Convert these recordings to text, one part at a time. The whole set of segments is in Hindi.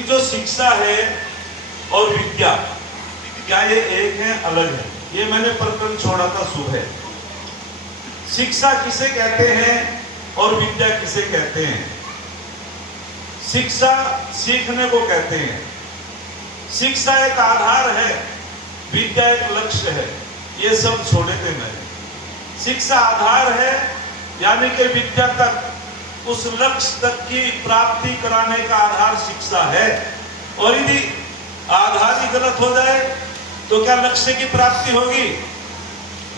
कि जो शिक्षा है और विद्या, क्या ये एक है, अलग है? ये मैंने प्रकरण छोड़ा था सुबह। शिक्षा किसे कहते हैं और विद्या किसे कहते हैं? शिक्षा सीखने को कहते हैं। शिक्षा एक आधार है, विद्या एक लक्ष्य है। ये सब छोड़े थे मैंने। शिक्षा आधार है, यानी कि विद्या तक, उस लक्ष्य तक की प्राप्ति कराने का आधार शिक्षा है। और यदि आधार ही गलत हो जाए तो क्या लक्ष्य की प्राप्ति होगी?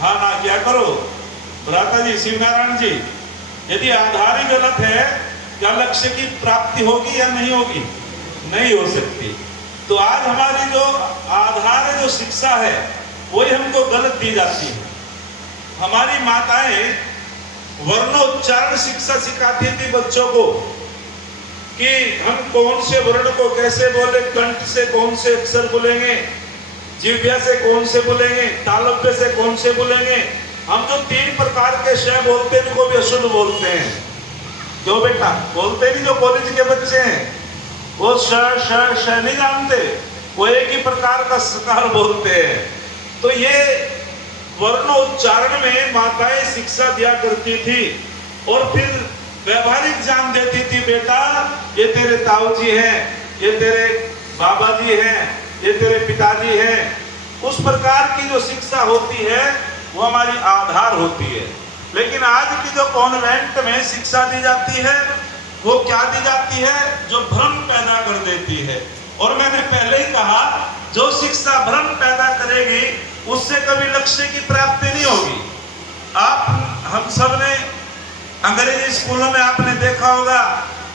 हाँ ना, क्या करो भ्राता जी, शिवनारायण जी, यदि आधार ही गलत है, क्या लक्ष्य की प्राप्ति होगी या नहीं होगी? नहीं हो सकती। तो आज हमारी जो आधार है, जो शिक्षा है, वही हमको गलत दी जाती है। हमारी माताएं वर्णोच्चारण शिक्षा सिखाती थी बच्चों को कि हम कौन से वर्ण को कैसे बोले, कंठ से कौन से अक्षर बोलेंगे, जिह्वा से कौन से बोलेंगे, तालव्य से कौन से बोलेंगे। हम जो 3 प्रकार के श बोलते हैं उनको भी अशुद्ध बोलते हैं। क्यों बेटा? बोलते नहीं, जो कॉलेज के बच्चे हैं वो श नहीं जानते, वो एक ही प्रकार का सकार बोलते हैं। तो ये वर्णोच्चारण में माताएं शिक्षा दिया करती थी और फिर व्यवहारिक ज्ञान देती थी। बेटा, ये तेरे ताऊ जी हैं, ये तेरे बाबा जी हैं, ये तेरे पिताजी हैं। उस प्रकार की जो शिक्षा होती है वो हमारी आधार होती है। लेकिन आज की जो कॉन्वेंट में शिक्षा दी जाती है वो क्या दी जाती है? जो भ्रम पैदा कर देती है। और मैंने पहले ही कहा, जो शिक्षा भ्रम पैदा करेगी उससे कभी लक्ष्य की प्राप्ति नहीं होगी। हम सब ने अंग्रेजी स्कूलों में आपने देखा होगा,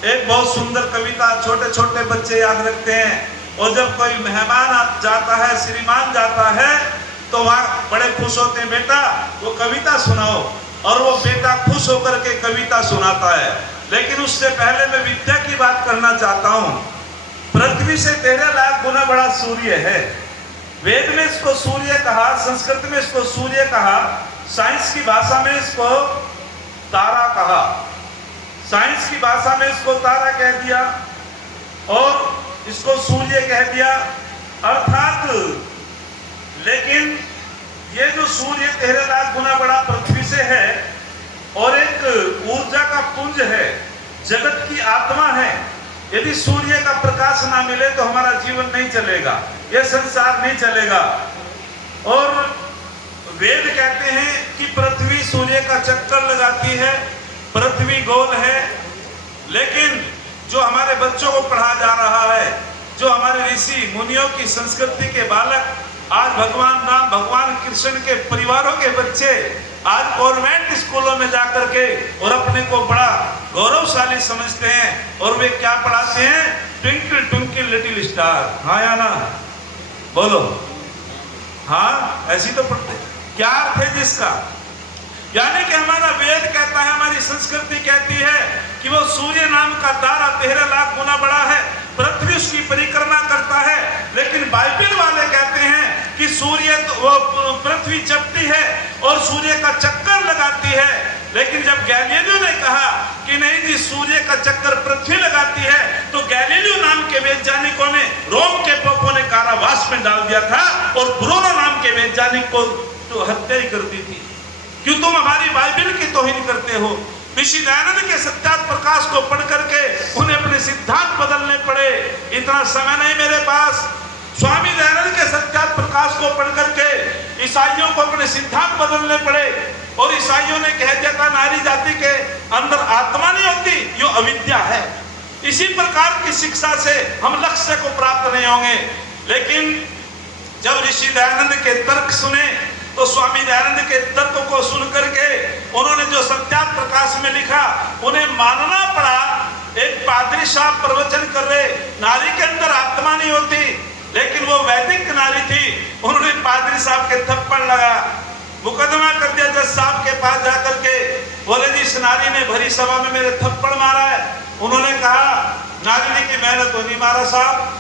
एक बहुत सुंदर कविता छोटे छोटे बच्चे याद रखते हैं। और जब कोई मेहमान जाता है, श्रीमान जाता है, तो वहाँ बड़े खुश होते हैं, बेटा वो कविता सुनाओ। और वो बेटा खुश होकर के कविता सुनाता है। लेकिन उससे पहले मैं विद्या की बात करना चाहता हूँ। पृथ्वी से 13 लाख गुना बड़ा सूर्य है। वेद में इसको सूर्य कहा, संस्कृत में इसको सूर्य कहा, साइंस की भाषा में इसको तारा कहा। साइंस की भाषा में इसको तारा कह दिया और इसको सूर्य कह दिया। अर्थात, लेकिन ये जो सूर्य 13 लाख गुना बड़ा पृथ्वी से है और एक ऊर्जा का पुंज है, जगत की आत्मा है। यदि सूर्य का प्रकाश ना मिले तो हमारा जीवन नहीं चलेगा, यह संसार नहीं चलेगा। और वेद कहते हैं कि पृथ्वी सूर्य का चक्कर लगाती है, पृथ्वी गोल है। लेकिन जो हमारे बच्चों को पढ़ा जा रहा है, जो हमारे ऋषि मुनियों की संस्कृति के बालक, आज भगवान राम, भगवान कृष्ण के परिवारों के बच्चे आज गवर्नमेंट स्कूलों में जाकर के और अपने को बड़ा गौरवशाली समझते हैं। और वे क्या पढ़ाते हैं? Twinkle twinkle little star. हाँ या ना? बोलो। हाँ, ऐसी तो पढ़ते। क्या अर्थ है जिसका? यानी कि हमारा वेद कहता है, हमारी संस्कृति कहती है कि वो सूर्य नाम का तारा 13 लाख गुना बड़ा है, पृथ्वी उसकी परिक्रमा करता है। लेकिन बाइबल वाले कहते हैं कि सूर्य वो पृथ्वी चपटी है और सूर्य का चक्कर लगाती है। लेकिन जब गैलीलियो ने कहा कि नहीं जी, सूर्य का चक्कर पृथ्वी लगाती है, तो गैलीलियो नाम के वैज्ञानिकों ने, रोम के पोपों ने कारावास में डाल दिया था और ब्रूनो नाम के वैज्ञानिक को तो हत्या ही कर दी थी। क्यों तुम हमारी बाइबल की तौहीन करते हो? ऋषि दयानंद के सत्यार्थ प्रकाश को पढ़ करके उन्हें अपने सिद्धांत बदलने पड़े। इतना समय नहीं मेरे पास। स्वामी दयानंद के सत्यार्थ प्रकाश को पढ़ करके ईसाइयों को अपने सिद्धांत बदलने पड़े। और ईसाइयों ने कह दिया था, नारी जाति के अंदर आत्मा नहीं होती, यो अविद्या है। इसी प्रकार की शिक्षा से हम लक्ष्य को प्राप्त नहीं होंगे। लेकिन जब ऋषि दयानंद के तर्क सुने तो स्वामी दयानंद के तर्क को सुन करके उन्होंने जो सत्यार्थ प्रकाश में लिखा उन्हें मानना पड़ा। एक पादरी साहब प्रवचन कर रहे, नारी के अंदर आत्मा नहीं होती, लेकिन वो वैदिक नारी थी। उन्होंने पादरी साहब के थप्पड़ लगा, मुकदमा कर दिया जज साहब के पास जाकर के। बोले जी, इस नारी ने भरी सभा में मेरे थप्पड़ मारा है। उन्होंने कहा, नारी ने कि मैंने तो नहीं मारा साहब।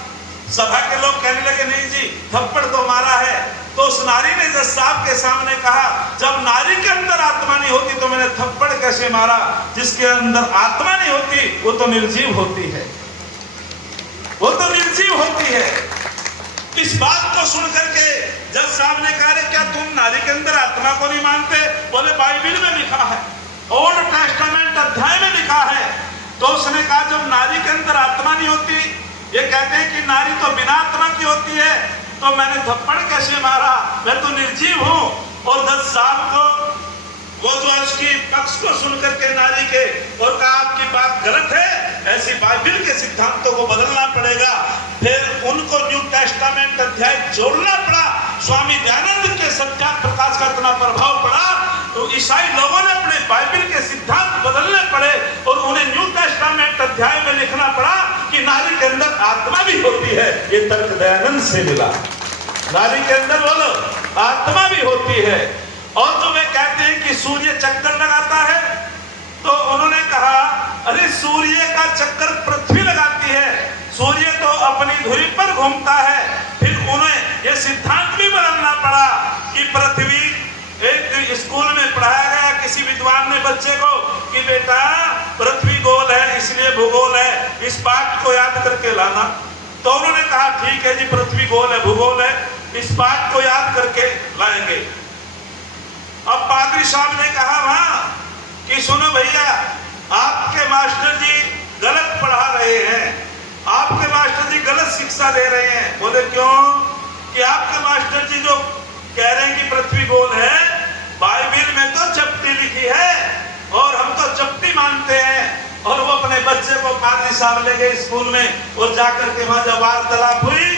सभा के लोग कहने लगे, नहीं जी, थप्पड़ तो मारा है। तो उस नारी ने जज साहब के सामने कहा, जब नारी के अंदर आत्मा नहीं होती तो मैंने थप्पड़ कैसे मारा? जिसके अंदर आत्मा नहीं होती वो तो निर्जीव होती है, वो तो होती है। इस बात को सुन करके जज साहब ने कहा, क्या तुम नारी के अंदर आत्मा को नहीं मानते? बोले बाइबिल में लिखा है, ओल्ड टेस्टामेंट अध्याय में लिखा है। तो उसने कहा जब नारी के अंदर आत्मा नहीं होती, ये कहते हैं कि नारी तो बिना आत्मा की होती है, तो मैंने थप्पड़ कैसे मारा? मैं तो निर्जीव हूं। और जज साहब को वो जो उसकी पक्ष को सुन करके नारी के, और कहा आपकी बात गलत है, ऐसी बाइबिल के सिद्धांतों को बदलना पड़ेगा। फिर उनको न्यू टेस्टामेंट अध्याय जोड़ना पड़ा। स्वामी दयानंद के सत्या प्रकाश का इतना प्रभाव पड़ा तो ईसाई लोगों ने अपने बाइबिल के सिद्धांत बदलने पड़े और उन्हें न्यू टेस्टामेंट अध्याय में लिखना पड़ा कि नारी के अंदर आत्मा भी होती है। ये तर्क दयानंद से मिला। नारी के अंदर बोलो आत्मा भी होती है। और जो वे कहते हैं कि सूर्य चक्कर लगाता है, तो उन्होंने कहा अरे सूर्य का चक्कर पृथ्वी लगाती है, सूर्य तो अपनी धुरी पर घूमता है। फिर उन्हें यह सिद्धांत भी बदलना पड़ा कि पृथ्वी, एक स्कूल में पढ़ाया गया किसी विद्वान ने बच्चे को कि बेटा पृथ्वी गोल है इसलिए भूगोल है, इस बात को याद करके लाना। तो उन्होंने कहा ठीक है जी, पृथ्वी गोल है भूगोल है, इस बात को याद करके लाएंगे। अब पादरी साहब ने कहा वहां कि सुनो भैया, आपके मास्टर जी गलत पढ़ा रहे हैं, आपके मास्टर जी गलत शिक्षा दे रहे हैं। बोले क्यों? कि आपके मास्टर जी जो कह रहे हैं कि पृथ्वी गोल है, बाइबिल में तो चपटी लिखी है और हम तो चपटी मानते हैं। और वो अपने बच्चे को पादरी साहब ले गए स्कूल में और जाकर के वहां जब वार्तालाप हुई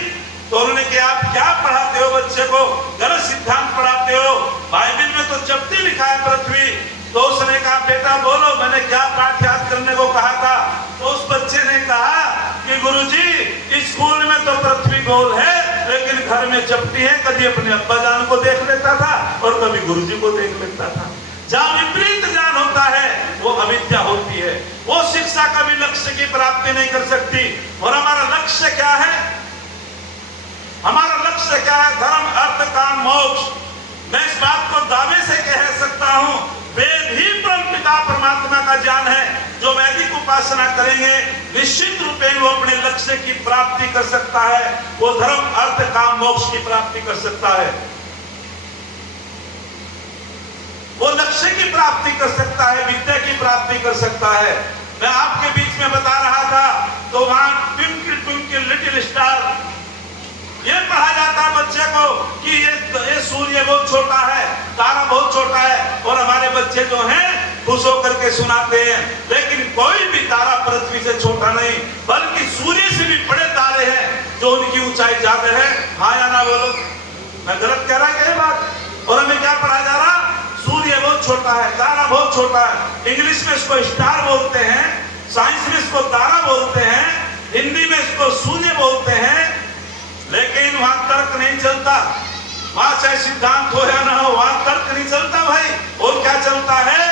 तो उन्होंने कहा आप क्या पढ़ाते हो बच्चे को, गलत सिद्धांत पढ़ाते हो, बाइबिल में तो चपटी लिखा है पृथ्वी। तो उसने कहा बेटा बोलो मैंने क्या पाठ याद करने को कहा था? तो उस बच्चे ने कहा कि गुरुजी स्कूल में तो पृथ्वी गोल है लेकिन घर में चपटी है। कभी अपने अब्बा जान को देख लेता था और कभी गुरुजी को देख लेता था। जहां विपरीत ज्ञान होता है वो अविद्या होती है। वो शिक्षा कभी लक्ष्य की प्राप्ति नहीं कर सकती। और हमारा लक्ष्य क्या है? हमारा लक्ष्य क्या है? धर्म अर्थ काम मोक्ष। मैं इस बात को दावे से कह सकता हूं, वेद ही परमपिता परमात्मा का ज्ञान है। जो वैदिक उपासना करेंगे निश्चित रूप में वो अपने लक्ष्य की प्राप्ति कर सकता है। वो धर्म अर्थ काम मोक्ष की प्राप्ति कर सकता है, वो लक्ष्य की प्राप्ति कर सकता है, विद्या की प्राप्ति कर सकता है। मैं आपके बीच में बता रहा था तो वहां ट्विंकल ट्विंकल लिटिल स्टार ये पढ़ा जाता है बच्चे को कि ये सूर्य बहुत छोटा है, तारा बहुत छोटा है, और हमारे बच्चे जो हैं खुश होकर के सुनाते हैं। लेकिन कोई भी तारा पृथ्वी से छोटा नहीं, बल्कि सूर्य से भी बड़े तारे हैं जो उनकी ऊंचाई ज्यादा है। हाँ या ना बोलो? मैं गलत कह रहा क्या बात? और हमें क्या पढ़ा जा रहा? सूर्य बहुत छोटा है, तारा बहुत छोटा है। इंग्लिश में इसको स्टार बोलते हैं, साइंस में इसको तारा बोलते हैं, हिंदी में इसको सूर्य बोलते हैं। लेकिन वहां तर्क नहीं चलता। वहां चाहे सिद्धांत हो या ना हो, वहां तर्क नहीं चलता भाई। और क्या चलता है?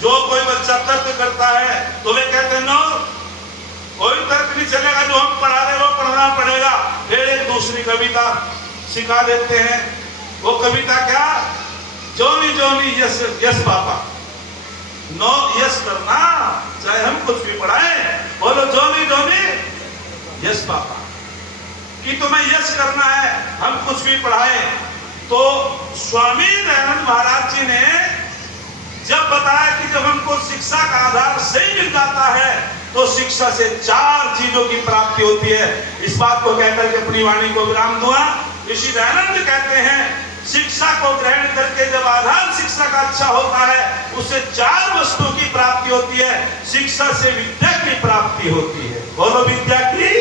जो कोई बच्चा तर्क करता है तो वे कहते हैं नो, कोई तर्क नहीं चलेगा, जो हम पढ़ा रहे वो पढ़ना पड़ेगा। फिर एक दूसरी कविता सिखा देते हैं। वो कविता क्या? Johnny Johnny yes yes papa, no yes करना, चाहे हम कुछ भी पढ़ाएं, बोलो जोनी जोनी यस पापा, कि तुम्हें यस करना है, हम कुछ भी पढ़ाएं। तो स्वामी दयानंद महाराज जी ने जब बताया कि जब हमको शिक्षा का आधार सही मिल जाता है तो शिक्षा से 4 चीजों की प्राप्ति होती है। इस बात को कहकर के अपनी वाणी को विराम दूंगा। ऋषि दयानंद कहते हैं शिक्षा को ग्रहण करके जब आधार शिक्षा का अच्छा होता है उससे 4 वस्तुओं की प्राप्ति होती है। शिक्षा से विद्या की प्राप्ति होती है। बोलो विद्या की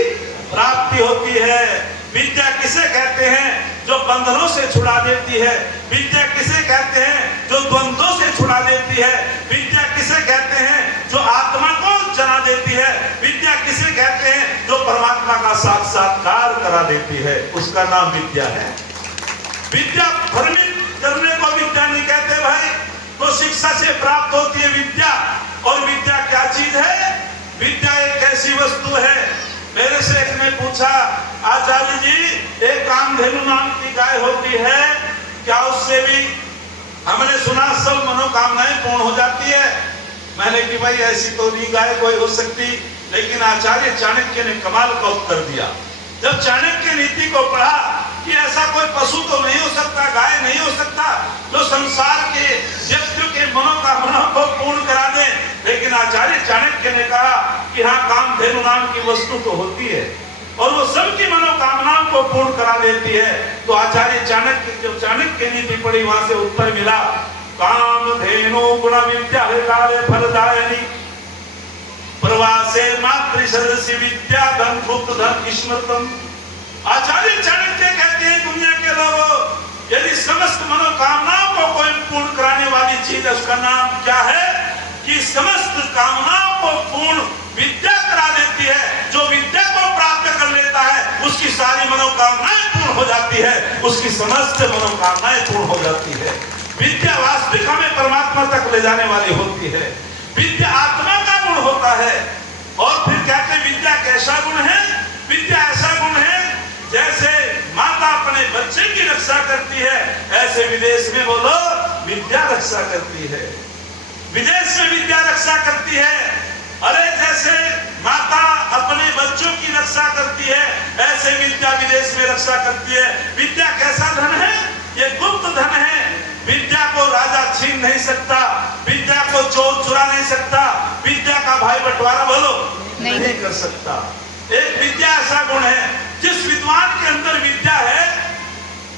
प्राप्ति होती है। विद्या किसे कहते हैं? जो बंधनों से छुड़ा देती है। विद्या किसे कहते हैं? जो द्वंद्वों से छुड़ा देती है। विद्या किसे कहते हैं? जो आत्मा को जना देती है। विद्या किसे कहते हैं? जो परमात्मा का साक्षात्कार करा देती है, उसका नाम विद्या है। विद्या भ्रमित करने को विद्या नहीं कहते भाई। तो शिक्षा से प्राप्त होती है विद्या। और विद्या क्या चीज है? विद्या एक ऐसी वस्तु है। मेरे से एक ने पूछा आचार्य जी एक कामधेनु नाम की गाय होती है, क्या उससे भी हमने सुना सब मनोकामनाएं पूर्ण हो जाती है? मैंने कि भाई ऐसी तो नहीं गाय कोई हो सकती। लेकिन आचार्य चाणक्य ने कमाल का उत्तर दिया। जब चाणक्य नीति को पढ़ा कि ऐसा कोई पशु तो नहीं हो सकता, गाय नहीं हो सकता जो संसार के व्यक्तियों के मनोकामनाओं को पूर्ण करा दे, लेकिन आचार्य चाणक्य ने कहा कि हाँ, कामधेनु नाम की वस्तु तो होती है और वो सबकी मनोकामनाओं को पूर्ण करा देती है। तो आचार्य चाणक्य, जब चाणक्य नीति पढ़ी, वहां से उत्तर मिला, कामधेनु गुण विद्या काले फलदायिनी प्रवासे मातृसदस्य विद्या धन भूत धन स्मृतम। आचार्य चाणक्य कहते हैं, दुनिया के लोगों, यदि समस्त मनोकामनाओं को कोई पूर्ण कराने वाली चीज है, उसका नाम क्या है? कि समस्त कामनाओं को पूर्ण विद्या करा देती है। जो विद्या को प्राप्त कर लेता है, उसकी सारी मनोकामनाएं पूर्ण हो जाती है, उसकी समस्त मनोकामनाएं पूर्ण हो जाती है। विद्या वास्तविक हमें परमात्मा तक ले जाने वाली होती है। विद्या आत्मा का गुण होता है। और फिर कहते हैं, विद्या कैसा गुण है? विद्या ऐसा गुण है जैसे माता अपने बच्चे की रक्षा करती है, ऐसे विदेश में बोलो विद्या रक्षा करती है। विदेश में विद्या रक्षा करती है। अरे जैसे माता अपने बच्चों की रक्षा करती है, ऐसे विद्या विदेश में रक्षा करती है। विद्या कैसा धन है? ये गुप्त धन है। विद्या को राजा छीन नहीं सकता, विद्या को चोर चुरा नहीं सकता, विद्या का भाई बंटवारा बोलो नहीं कर सकता। एक विद्या ऐसा गुण है, जिस विद्वान के अंदर विद्या है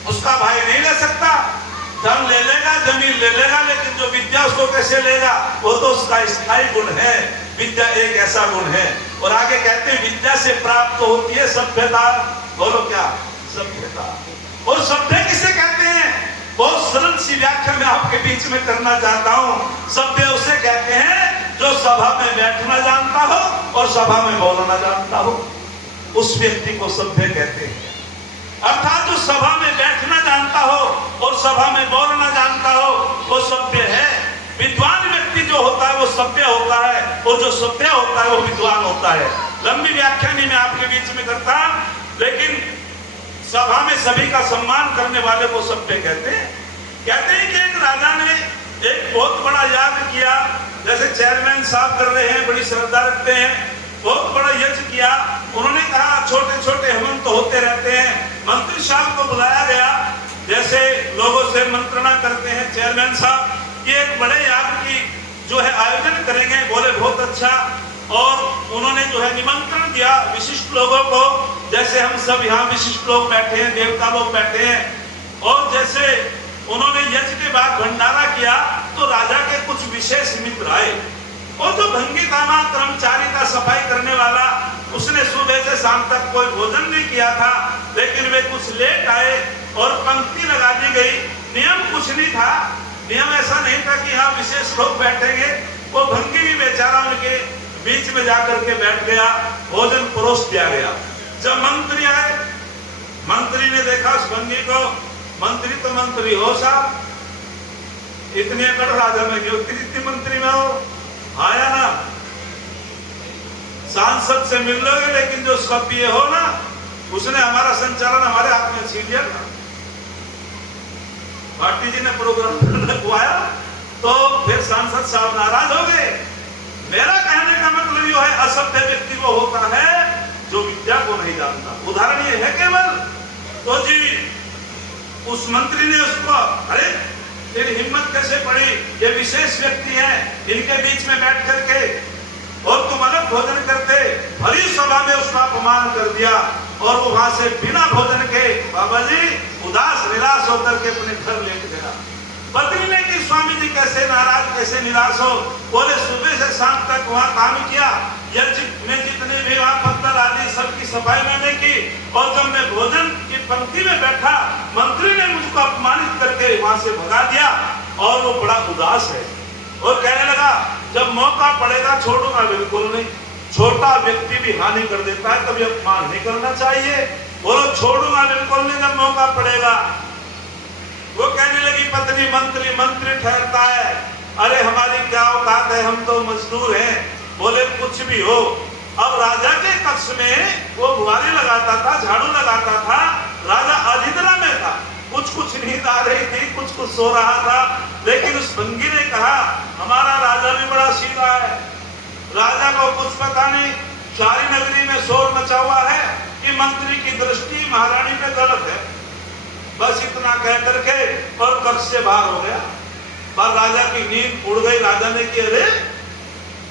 उसका भाई नहीं ले सकता। धन ले लेगा, जमीन ले लेगा, लेकिन जो विद्या उसको कैसे लेगा? वो तो उसका स्थायी गुण है। विद्या एक ऐसा गुण है। और आगे कहते हैं, विद्या से प्राप्त होती है सभ्यता। बोलो क्या? सभ्यता। और सभ्य किसे कहते हैं? बहुत सरल सी व्याख्या मैं आपके बीच में करना चाहता हूँ। सभ्य उसे कहते हैं जो सभा में बैठना जानता हो और सभा में बोलना जानता हो, उस व्यक्ति को सभ्य कहते हैं। अर्थात जो सभा में बैठना जानता हो और सभा में बोलना जानता हो, वो सभ्य है। विद्वान व्यक्ति जो होता है वो सभ्य होता है, और जो सभ्य होता है वो विद्वान होता है। लंबी व्याख्या नहीं मैं आपके बीच में करता, लेकिन सभा में सभी का सम्मान करने वाले को सभ्य कहते हैं। कहते हैं कि एक राजा ने एक बहुत बड़ा याग किया, जैसे चेयरमैन साहब कर रहे हैं, बड़ी श्रद्धा रखते हैं, बहुत बड़ा यज्ञ किया। उन्होंने कहा छोटे छोटे हवन तो होते रहते हैं। मंत्री साहब को बुलाया गया, जैसे लोगों से मंत्रणा करते हैं चेयरमैन साहब कि एक बड़े याग की जो है आयोजन करेंगे। बोले बहुत अच्छा। और उन्होंने जो है निमंत्रण दिया विशिष्ट लोगों को, जैसे हम सब यहाँ विशिष्ट लोग बैठे हैं, देवता लोग बैठे हैं। और जैसे उन्होंने यज्ञ के बाद भंडारा किया तो राजा के कुछ विशेष मित्र आए, और जो भंगी तामा कर्मचारी था, सफाई करने वाला, उसने सुबह से शाम तक कोई भोजन नहीं किया था, लेकिन वे कुछ लेट आए और पंक्ति लगा दी गई। नियम कुछ नहीं था, नियम ऐसा नहीं था कि यहाँ विशेष लोग बैठेंगे। वो भंगी भी बेचारा उनके बीच में जाकर के बैठ गया, भोजन परोस दिया गया। जब मंत्री आए, मंत्री ने देखा उस भंगी को, मंत्री तो मंत्री हो साहब, इतने एकड़ राजा में क्यों, इतनी मंत्री में हो, आया ना, सांसद से मिल लोगे, लेकिन जो सभ्य हो ना, उसने हमारा संचालन हमारे हाथ में छीन लिया ना। पार्टी जी ने प्रोग्राम रखवाया तो फिर सांसद साहब नाराज हो गए। मेरा कहने का मतलब ये है, असभ्य व्यक्ति वो होता है जो विद्या को नहीं जानता। उदाहरण ये है केवल, तो जी उस मंत्री ने उसको, अरे तेरी हिम्मत कैसे पड़ी, ये विशेष व्यक्ति हैं, इनके बीच में बैठ करके और तुम अलग भोजन करते। भरी सभा में उसका अपमान कर दिया और वो वहां से बिना भोजन के बाबा जी उदास निराश होकर के अपने घर लेट गया। पत्नी ने कि स्वामी जी कैसे नाराज, कैसे निराश हो? बोले सुबह से शाम तक वहाँ काम किया, यज्ञ में जितने भी वहाँ पत्थर आदि सबकी सफाई मैंने की, और जब मैं भोजन की पंक्ति में बैठा, मंत्री ने मुझको अपमानित करके वहां से भगा दिया। और वो बड़ा उदास है और कहने लगा, जब मौका पड़ेगा छोड़ूंगा बिल्कुल नहीं। छोटा व्यक्ति भी हानि कर देता है, कभी अपमान नहीं करना चाहिए। बोलो छोड़ूंगा बिल्कुल नहीं जब मौका पड़ेगा। वो कहने लगी पत्नी, मंत्री मंत्री ठहरता है, अरे हमारी क्या औकात है, हम तो मजदूर हैं। बोले कुछ भी हो। अब राजा के कक्ष में वो बुआरी लगाता था, झाड़ू लगाता था, राजा अधिनिद्रा में था, कुछ नींद आ रही थी, कुछ सो रहा था। लेकिन उस भंगी ने कहा, हमारा राजा भी बड़ा सीधा है, राजा को कुछ पता नहीं, सारी नगरी में शोर मचा हुआ है कि मंत्री की दृष्टि महारानी पे गलत है। बस इतना कह करके और कक्ष से बाहर हो गया। पर राजा की नींद उड़ गई। राजा ने कि अरे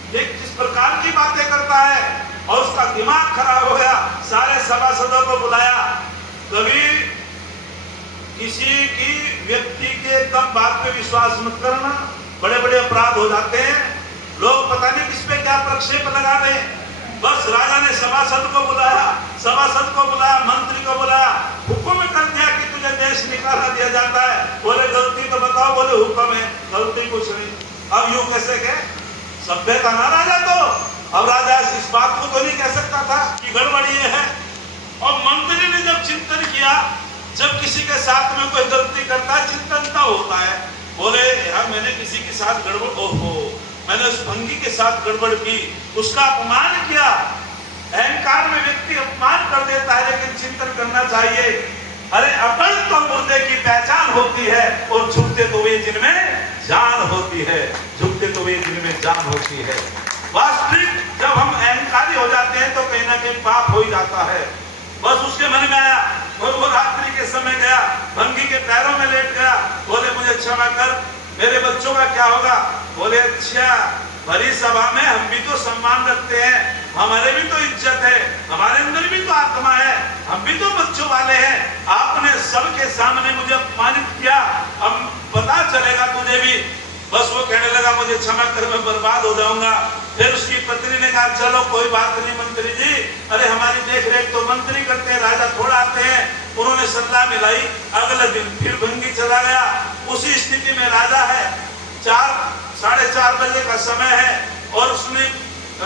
देख किस प्रकार की बातें करता है, और उसका दिमाग खराब हो गया। सारे सभासदों को बुलाया। कभी किसी की व्यक्ति के कम बात पे विश्वास मत करना, बड़े बड़े अपराध हो जाते हैं। लोग पता नहीं किस पे क्या प्रक्षेप लगा दें। बस राजा ने सभासद को बुलाया, मंत्री को बुलाया, हुक्म कर दिया कि तुझे देश निकाला दिया जाता है। बोले गलती तो बताओ, बोले हुक्म है, गलती कुछ नहीं। अब यूं कैसे कहे, सभ्य था ना राजा। तो अब राजा इस बात को तो नहीं कह सकता था कि गड़बड़ी है। और मंत्री ने जब चिंतन किया, जब किसी के साथ में कोई गलती करता है चिंतन तब होता है। बोले यार मैंने किसी के साथ गड़बड़, ओहो मैंने उस भंगी के साथ गड़बड़ की, उसका अपमान किया। अहंकार में व्यक्ति अपमान कर देता है, लेकिन चिंतन करना चाहिए। अरे अकल तो मुर्दे की पहचान होती है, और झुकते तो वे जिनमें जान होती है, झुकते तो वे जिनमें जान होती है। वास्तविक जब हम अहंकारी हो जाते हैं तो कहीं ना कहीं पाप हो ही जाता है। बस उसके मन में आया, और वो रात्रि के समय गया, भंगी के पैरों में लेट गया। बोले मुझे क्षमा कर, मेरे बच्चों का क्या होगा? बोले अच्छा, भरी सभा में हम भी तो सम्मान रखते हैं, हमारे भी तो इज्जत है, हमारे अंदर भी तो आत्मा है, हम भी तो बच्चों वाले हैं। आपने सबके सामने मुझे अपमानित किया, अब पता चलेगा तुझे भी। बस वो कहने लगा मुझे क्षमा कर, मैं बर्बाद हो जाऊंगा। फिर उसकी पत्नी ने कहा चलो कोई बात नहीं मंत्री जी, अरे हमारी देख रेख तो मंत्री करते हैं, राजा थोड़ा आते हैं। उन्होंने सलाह मिलाई। अगले दिन फिर भंगी चला गया। उसी स्थिति में राजा है, 4-4:30 बजे का समय है, और उसने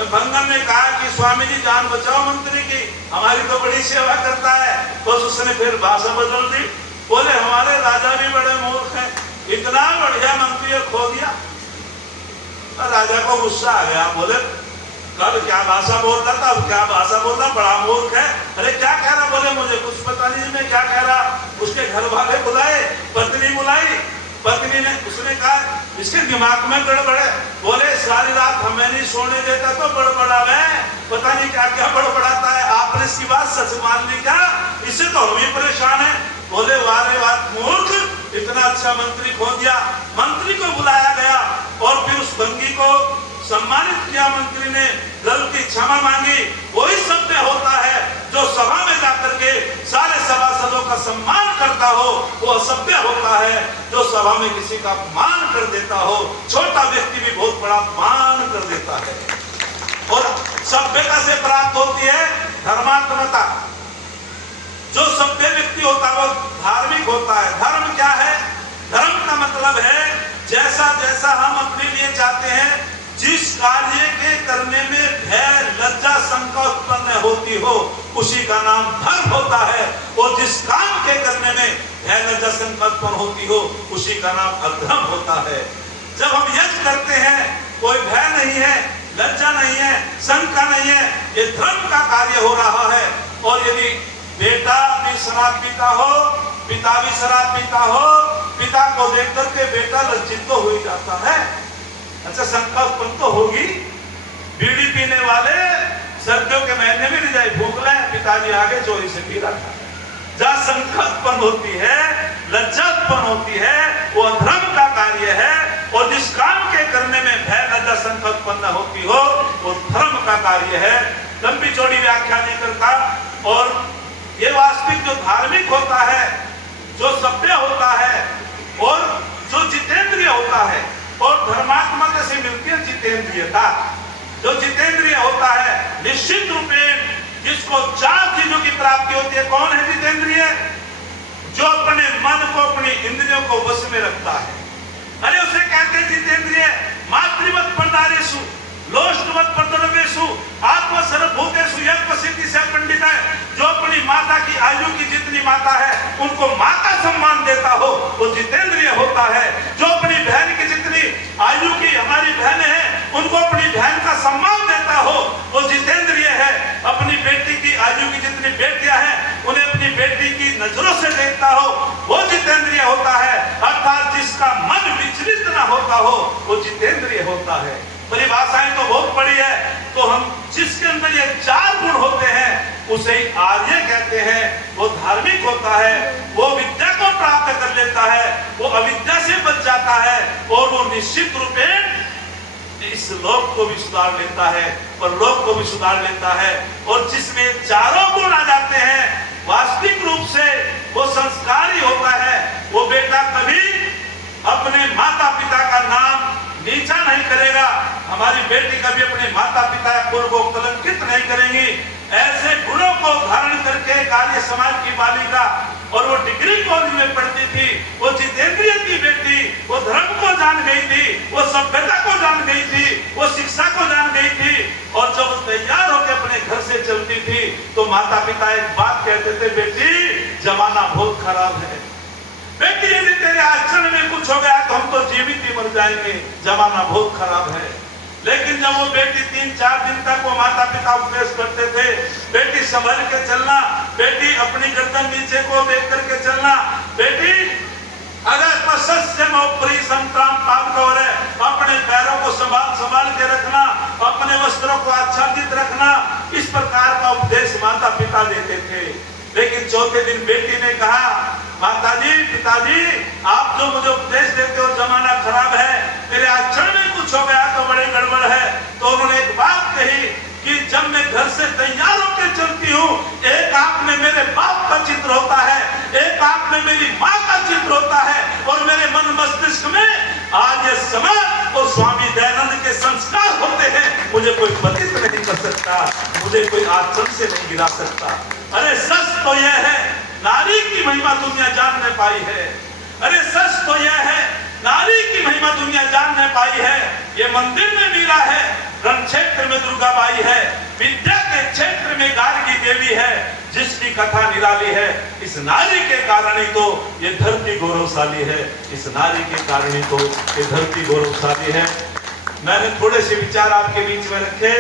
भंगन ने कहा कि स्वामी जी जान बचाओ मंत्री की, हमारी तो बड़ी सेवा करता है। बस उसने फिर भाषा बदल दी। बोले हमारे राजा भी बड़े मूर्ख हैं, इतना बढ़िया मंत्री खो दिया। राजा को गुस्सा आ गया। बोले कल क्या भाषा बोल रहा था, अब क्या भाषा बोल रहा, बड़ा मूर्ख है। अरे क्या कह रहा? बोले मुझे कुछ पता नहीं मैं क्या कह रहा। उसके घर वाले बुलाए, पत्नी बुलाई, पत्नी ने उसने कहा इसके दिमाग में गड़बड़ है। बोले सारी रात हमें नहीं सोने देता तो बड़बड़ा मैं, पता नहीं क्या क्या बड़बड़ाता है। आपने इसकी बात सच मान ली क्या? इससे तो हम ही परेशान है। बोले वारे बात मूर्ख, इतना अच्छा मंत्री खो दिया। मंत्री को बुलाया गया और फिर उस भंगी को सम्मानित किया। मंत्री ने गलती क्षमा मांगी। वही सभ्य होता है जो सभा में जाकर के सारे सभासदों का सम्मान करता हो। वो असभ्य होता है जो सभा में किसी का अपमान कर देता हो। छोटा व्यक्ति भी बहुत बड़ा अपमान कर देता है। और सभ्यता से प्राप्त होती है धर्मात्मता। जो सभ्य व्यक्ति होता है वो धार्मिक होता है। धर्म क्या है? धर्म का मतलब है जैसा जैसा हम अपने लिए चाहते हैं, जिस कार्य के करने में भय लज्जा शंका उत्पन्न होती हो, उसी का नाम धर्म होता है। और जिस काम के करने में भय लज्जा शंका उत्पन्न होती हो, उसी का नाम अधर्म होता है। जब हम यज्ञ करते हैं, कोई भय नहीं है, लज्जा नहीं है, शंका नहीं है, ये धर्म का कार्य हो रहा है। और यदि बेटा भी शराब पीता हो, पिता भी शराब पीता हो, पिता को देख करके बेटा लज्जित तो हो ही जाता है। अच्छा शंका उत्पन्न तो होगी। बीड़ी पीने वाले सर्दियों के महीने में रजाई फूंक लें, पिताजी आगे चोरी से पी रहा था। जहाँ शंका उत्पन्न होती है, लज्जा उत्पन्न होती है, वो अधर्म का कार्य है। और जिस काम के करने में भय लज्जा शंका उत्पन्न होती हो, वो धर्म का कार्य है। लंबी चौड़ी व्याख्या नहीं करता। और ये वास्तविक जो धार्मिक होता है, जो सभ्य होता है, और जो जितेंद्रिय होता है, और धर्मात्मक से मिलती है जितेंद्रियता। जो जितेंद्रिय होता है निश्चित रूपेण जिसको 4 चीजों की प्राप्ति होती है। कौन है जितेंद्रिय? जो अपने मन को, अपनी इंद्रियों को वश में रखता है। अरे उसे कहते हैं जितेंद्रिय। मातृवत प्रदारेषु लोष्टवत प्रदर्वेषु आत्मसर्वभूतेषु यः प्रसिद्धि से पंडित है। जो अपनी माता की आयु की जितनी माता है उनको माता सम्मान देता हो, वो जितेंद्रिय होता है। जो अपनी बहन की जितनी आयु की हमारी बहन है उनको अपनी बहन का सम्मान देता हो, वो जितेंद्रिय है। अपनी बेटी की आयु की जितनी बेटियां हैं उन्हें अपनी बेटी की नजरों से देखता हो, वो जितेंद्रिय होता है। अर्थात जिसका मन विचलित न होता हो, वो जितेंद्रिय होता है। परिभाषाएं तो बहुत बड़ी है। तो हम जिसके अंदर ये 4 गुण होते हैं उसे आर्य कहते हैं। वो धार्मिक होता है, वो विद्या को प्राप्त कर लेता है, वो अविद्या से बच जाता है और वो निश्चित रूपेण इस लोक को भी सुधार लेता है और लोक को भी सुधार लेता है। और जिसमें चारों गुण आ जाते हैं, वास्तविक रूप से वो संस्कारी होता है। वो बेटा कभी अपने माता पिता का नाम नीचा नहीं करेगा, हमारी बेटी कभी अपने माता पिता या कुल को कलंकित नहीं करेंगी। ऐसे गुणों को धारण करके कार्य समाज की बालिका, और वो डिग्री कॉलेज में पढ़ती थी, वो जितेंद्रिय की बेटी, वो धर्म को जान गई थी, वो सभ्यता को जान गई थी, वो शिक्षा को जान गई थी। और जब वो तैयार होकर अपने घर से चलती थी तो माता पिता एक बात कहते थे, बेटी जमाना बहुत खराब है, बेटी यदि तेरे आचरण में कुछ हो गया तो हम तो जीवित ही मर जाएंगे, जमाना बहुत खराब है। लेकिन जब वो बेटी 3-4 दिन तक वो माता पिता उपदेश करते थे, बेटी संभल के चलना, बेटी अपनी गर्दन नीचे को देख करके चलना, बेटी अगर पश्चिम संतराम पाप हो रहे, अपने पैरों को संभाल के रखना, अपने वस्त्रों को आच्छादित रखना, इस प्रकार का उपदेश माता पिता देते थे। लेकिन चौथे दिन बेटी ने कहा, माताजी पिताजी आप जो मुझे उपदेश देते हो जमाना खराब है, मेरे आचरण में कुछ हो गया तो बड़े गड़बड़ है। तो उन्होंने एक बात कही कि जब मैं घर से तैयार होकर चलती हूँ, एक आंख में मेरे बाप का चित्र होता है, एक आंख में मेरी माँ का चित्र होता है, और मेरे मन मस्तिष्क में आज ये समाज और स्वामी दयानंद के संस्कार होते हैं। मुझे कोई पतित नहीं कर सकता, मुझे कोई आचरण से नहीं गिरा सकता। अरे सच तो यह है, नारी की महिमा दुनिया जान नहीं पाई है। अरे सच तो यह है, नारी की महिमा दुनिया जान नहीं पाई है। ये मंदिर में मीरा है, रण क्षेत्र में दुर्गा बाई है, विद्या के क्षेत्र में गार्गी देवी है, जिसकी कथा निराली है। इस नारी के कारण ही तो ये धरती गौरवशाली है, इस नारी के कारण ही तो ये धरती गौरवशाली है। मैंने थोड़े से विचार आपके बीच में रखे।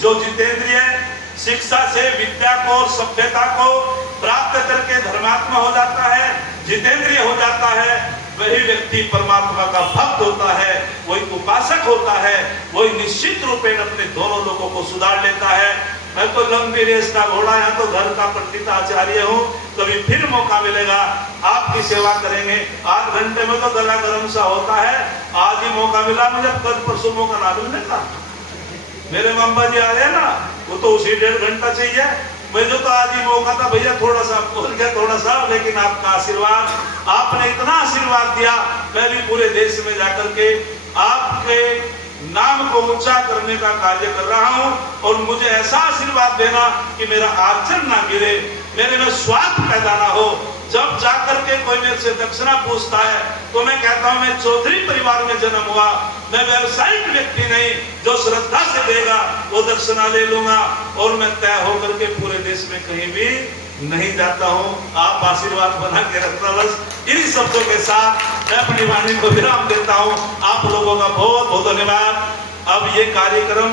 जो जितेंद्रिय शिक्षा से विद्या को और सभ्यता को प्राप्त करके धर्मात्मा हो जाता है, जितेंद्रिय हो जाता है, वही व्यक्ति परमात्मा का भक्त होता है, वही उपासक होता है, वही निश्चित रूपेण अपने दोनों लोगों को सुधार लेता है। मैं तो लंबी रेस का घोड़ा, यहाँ तो घर का पंडित आचार्य हूँ, कभी फिर मौका मिलेगा आपकी सेवा करेंगे। 8 घंटे में तो गला गर्म सा होता है, आज ही मौका मिला मुझे, कल परसों मौका ना मिलने का। मेरे मम्मा जी आ रहे हैं ना, वो तो उसी 1.5 घंटा चाहिए, मुझे तो आज ही मौका था भैया, थोड़ा सा बोल गया थोड़ा सा, लेकिन आपका आशीर्वाद, आपने इतना आशीर्वाद दिया, मैं भी पूरे देश में जाकर के आपके नाम को ऊंचा करने का कार्य कर रहा हूं। और मुझे ऐसा आशीर्वाद देना कि मेरा आचरण ना गिरे, मेरे में स्वार्थ पैदा ना हो। जब जाकर के कोई मेरे से दक्षिणा पूछता है तो मैं कहता हूं मैं चौधरी परिवार में जन्म हुआ, मैं व्यवसायिक व्यक्ति नहीं, जो श्रद्धा से देगा वो दक्षिणा ले लूंगा, और मैं तय होकर के पूरे देश में कहीं भी नहीं जाता हूं। आप आशीर्वाद बना के रखना। बस इन्हीं शब्दों के साथ मैं अपनी वाणी को विराम देता हूं। आप लोगों का बहुत बहुत धन्यवाद। अब ये कार्यक्रम